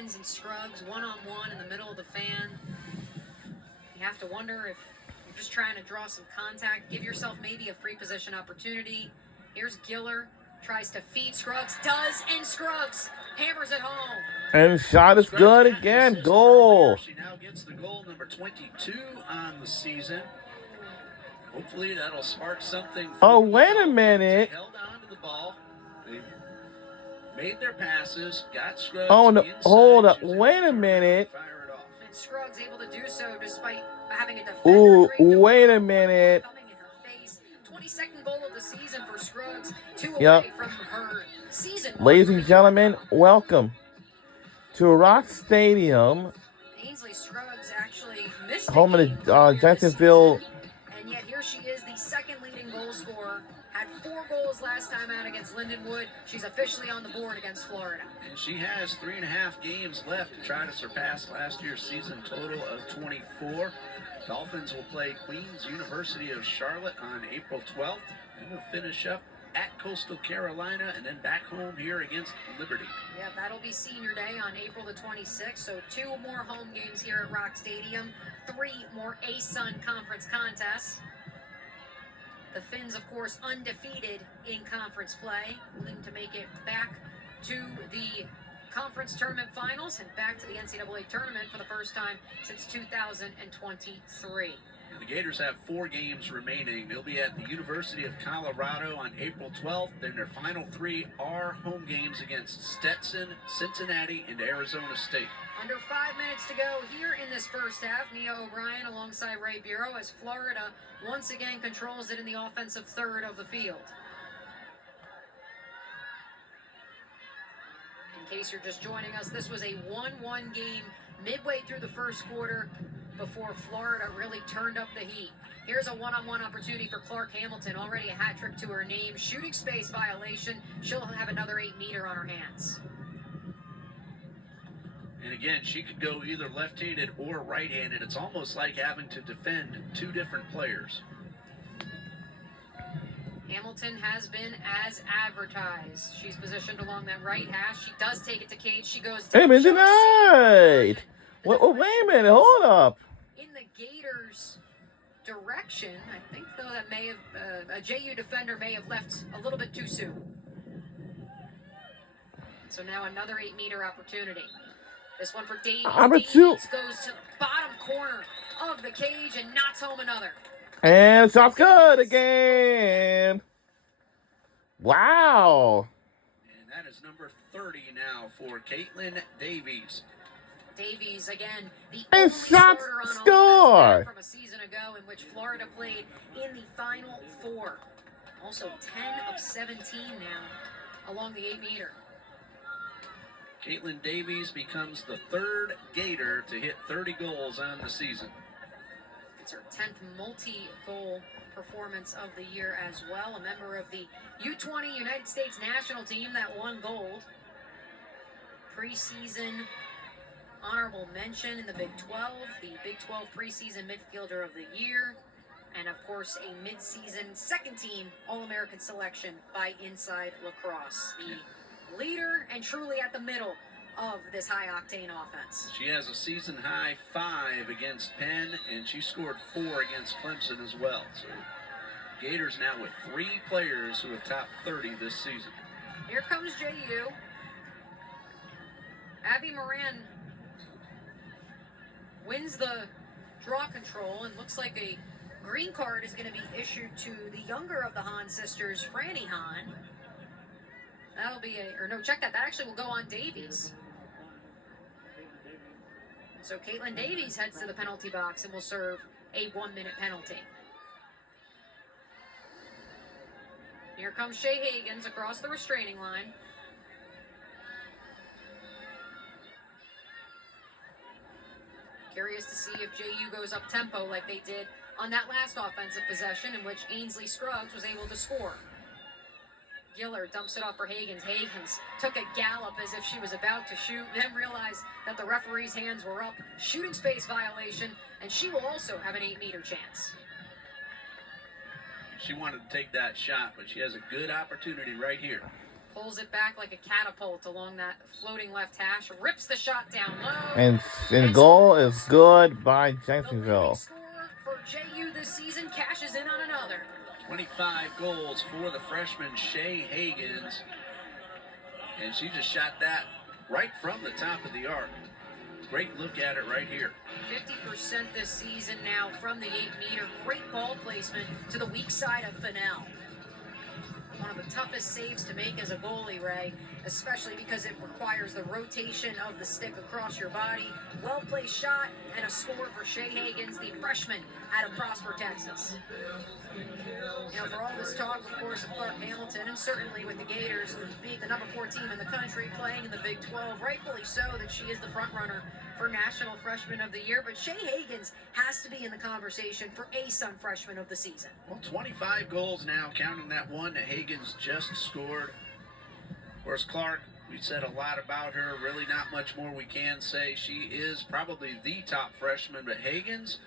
Higgins and Scruggs one-on-one in the middle of the fan. You have to wonder if you're just trying to draw some contact. Give yourself maybe a free position opportunity. Here's Giller. Tries to feed Scruggs. Does, and Scruggs hammers it home. And shot is good again. Goal. She now gets the goal number 22 on the season. Hopefully that'll spark something. Oh, wait a minute. They held on to the ball. They made their passes. Got Scruggs. Oh, no. Inside. Hold up. Wait a minute. Fire it off. And Scruggs able to do so despite having a defender. Ooh, wait a minute. Coming in her face. 22nd goal of the season for Scruggs. 2 Yep. away from her season. Ladies and gentlemen, welcome to Rock Stadium, Ainsley Scruggs actually missed home the of game the earlier this Jacksonville. season, and yet here she is, the second leading goal scorer. Had 4 goals last time out against Lindenwood. She's officially on the board against Florida. And she has 3.5 games left to try to surpass last year's season total of 24. Dolphins will play Queens University of Charlotte on April 12th. And we'll finish up at Coastal Carolina and then back home here against Liberty. Yeah, that'll be senior day on April the 26th. So 2 more home games here at Rock Stadium. 3 more ASUN conference contests. The Finns, of course, undefeated in conference play, looking to make it back to the conference tournament finals and back to the NCAA tournament for the first time since 2023. The Gators have 4 games remaining. They'll be at the University of Colorado on April 12th. Then their final 3 are home games against Stetson, Cincinnati, and Arizona State. Under 5 minutes to go here in this first half. Mia O'Brien alongside Ray Bureau as Florida once again controls it in the offensive third of the field. In case you're just joining us, this was a 1-1 game midway through the first quarter before Florida really turned up the heat. Here's a one-on-one opportunity for Clark Hamilton, already a hat trick to her name. Shooting space violation. She'll have another 8-meter on her hands. And again, she could go either left-handed or right-handed. It's almost like having to defend 2 different players. Hamilton has been as advertised. She's positioned along that right hash. She does take it to Cage. She goes to Hey, man, denied. Wait a minute. Hold up. in the Gators' direction. I think, though, that may have a JU defender may have left a little bit too soon. So now another 8-meter opportunity. This one for Davies. Davies goes to the bottom corner of the cage and knocks home another. And shot's good again. Wow. And that is number 30 now for Caitlin Davies. Davies, again, the And only shots starter on score. offense from a season ago in which Florida played in the Final 4. Also 10 of 17 now along the 8-meter. Caitlin Davies becomes the 3rd Gator to hit 30 goals on the season. It's her 10th multi-goal performance of the year as well. A member of the U20 United States national team that won gold. Preseason honorable mention in the Big 12, the Big 12 preseason midfielder of the year, and of course a mid-season second-team All-American selection by Inside Lacrosse. The leader and truly at the middle of this high-octane offense. She has a season-high 5 against Penn, and she scored 4 against Clemson as well. So Gators now with 3 players who have topped 30 this season. Here comes JU. Abby Moran wins the draw control, and looks like a green card is going to be issued to the younger of the Hahn sisters, Franny Hahn. That'll be check that. That actually will go on Davies. So Caitlin Davies heads to the penalty box and will serve a 1-minute penalty. Here comes Shea Higgins across the restraining line. Curious to see if JU goes up tempo like they did on that last offensive possession in which Ainsley Scruggs was able to score. Giller dumps it off for Higgins. Higgins took a gallop as if she was about to shoot, then realized that the referee's hands were up. Shooting space violation, and she will also have an 8-meter chance. She wanted to take that shot, but she has a good opportunity right here. Pulls it back like a catapult along that floating left hash. Rips the shot down low. And goal is good by Jacksonville. The leading scorer for JU this season cashes in on another. 25 goals for the freshman Shay Hagans. And she just shot that right from the top of the arc. Great look at it right here. 50% this season now from the 8-meter. Great ball placement to the weak side of Fennell. One of the toughest saves to make as a goalie, Ray, especially because it requires the rotation of the stick across your body. Well-placed shot and a score for Shay Hagans, the freshman out of Prosper, Texas. For all this talk, of course, of Clark Hamilton, and certainly with the Gators being the number 4 team in the country, playing in the Big 12, rightfully so that she is the front runner for National Freshman of the Year. But Shay Hagans has to be in the conversation for ASUN Freshman of the Season. Well, 25 goals now, counting that one that Hagans just scored. Of course, Clark, we said a lot about her. Really not much more we can say. She is probably the top freshman, but Hagans,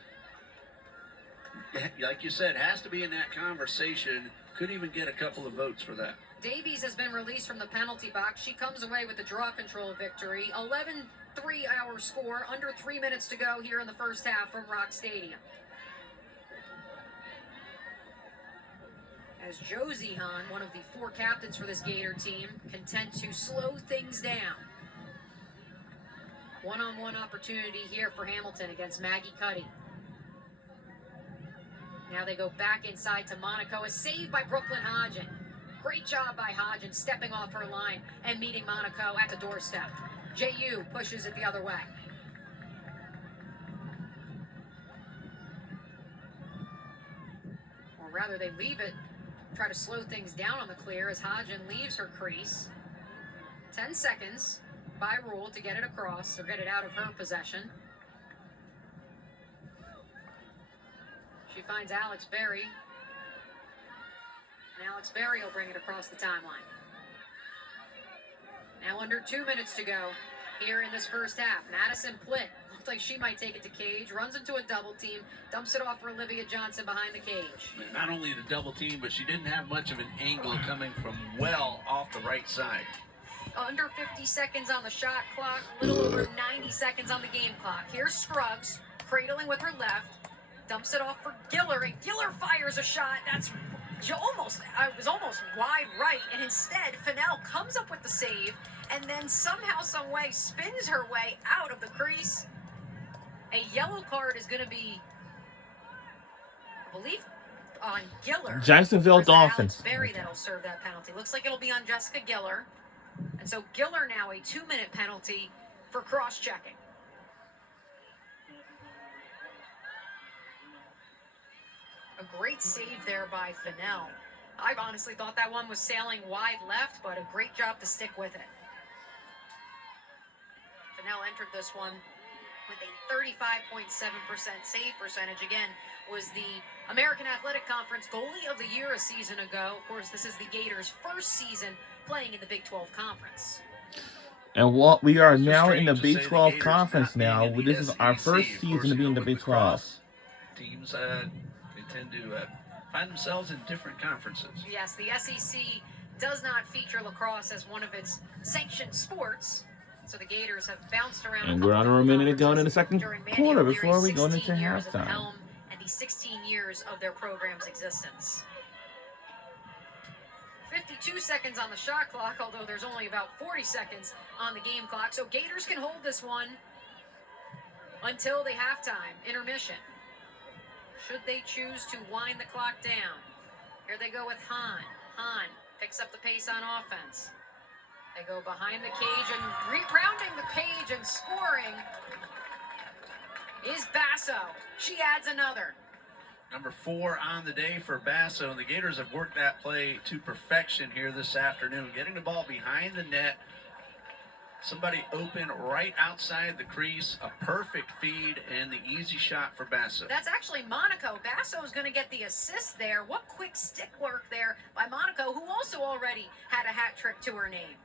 like you said, has to be in that conversation. Could even get a couple of votes for that. Davies has been released from the penalty box. She comes away with the draw control victory. 11-3-hour score, under 3 minutes to go here in the first half from Rock Stadium. As Josie Hahn, one of the 4 captains for this Gator team, content to slow things down. One-on-one opportunity here for Hamilton against Maggie Cuddy. Now they go back inside to Monaco. A save by Brooklyn Hodgen. Great job by Hodgen stepping off her line and meeting Monaco at the doorstep. JU pushes it the other way. Or rather, they leave it, try to slow things down on the clear as Hodgen leaves her crease. 10 seconds by rule to get it across, or get it out of her possession. She finds Alex Berry. And Alex Berry will bring it across the timeline. Now under 2 minutes to go here in this first half. Madison Plitt looks like she might take it to cage. Runs into a double team. Dumps it off for Olivia Johnson behind the cage. Not only the double team, but she didn't have much of an angle coming from well off the right side. Under 50 seconds on the shot clock. A little over 90 seconds on the game clock. Here's Scruggs, cradling with her left. Dumps it off for Giller, and Giller fires a shot. That's almost wide right, and instead Fennell comes up with the save, and then somehow, some way, spins her way out of the crease. A yellow card is going to be, I believe, on Giller. Jacksonville Dolphins. Alex Berry that'll serve that penalty. Looks like it'll be on Jessica Giller, and so Giller now a 2-minute penalty for cross-checking. A great save there by Fennell. I honestly thought that one was sailing wide left, but a great job to stick with it. Fennell entered this one with a 35.7% save percentage. Again, was the American Athletic Conference Goalie of the Year a season ago. Of course, this is the Gators' first season playing in the Big 12 Conference. And what we are now in the Big 12 Conference now. This is our first season to be in the Big 12. Teams tend to find themselves in different conferences. Yes, the SEC does not feature lacrosse as one of its sanctioned sports, so the Gators have bounced around. And we're under a minute to go in the second quarter before we go into halftime. And the 16 years of their program's existence. 52 seconds on the shot clock, although there's only about 40 seconds on the game clock. So Gators can hold this one until the halftime intermission, should they choose to wind the clock down. Here they go with Hahn. Hahn picks up the pace on offense. They go behind the cage, and rounding the cage and scoring is Basso. She adds another. Number 4 on the day for Basso, and the Gators have worked that play to perfection here this afternoon, getting the ball behind the net. Somebody open right outside the crease, a perfect feed, and the easy shot for Basso. That's actually Monaco. Basso is going to get the assist there. What quick stick work there by Monaco, who also already had a hat trick to her name.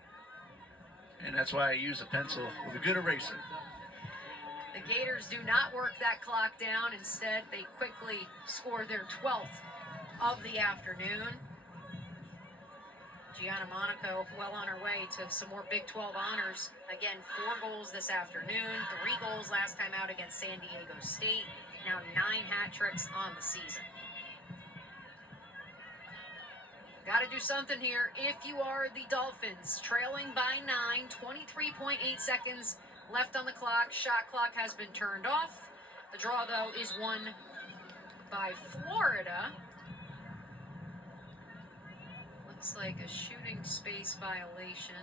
And that's why I use a pencil with a good eraser. The Gators do not work that clock down. Instead, they quickly score their 12th of the afternoon. Gianna Monaco well on her way to some more Big 12 honors. Again, 4 goals this afternoon, 3 goals last time out against San Diego State. Now 9 hat tricks on the season. Got to do something here if you are the Dolphins. Trailing by 9, 23.8 seconds left on the clock. Shot clock has been turned off. The draw, though, is won by Florida. Looks like a shooting space violation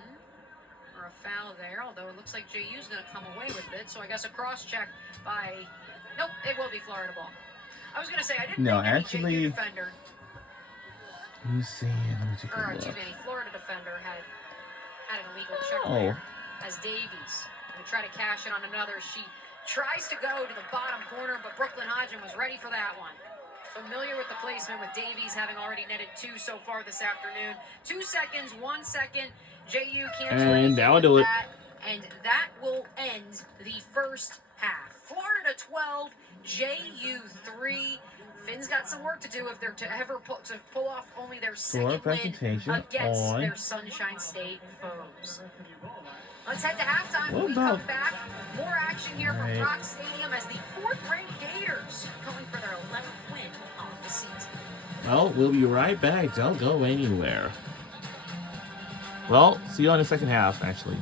or a foul there, although it looks like JU's going to come away with it. So I guess a cross-check by... Nope, it will be Florida ball. I was going to say, I didn't think any JU defender... Let me see. Let me take a look. Excuse me, any Florida defender had an illegal check there. As Davies going to try to cash it on another. She tries to go to the bottom corner, but Brooklyn Hodgin was ready for that one. Familiar with the placement, with Davies having already netted 2 so far this afternoon. 2 seconds, 1 second. JU can't do anything with that. And that will end the first half. Florida 12, JU 3. Finn's got some work to do if they're to ever pull off only their second win against their Sunshine State foes. Let's head to halftime. When we come back, more action here from Rock Stadium as the 4th-ranked Gators going for their 11th win of the season. Well, we'll be right back. Don't go anywhere. Well, see you on the second half, actually.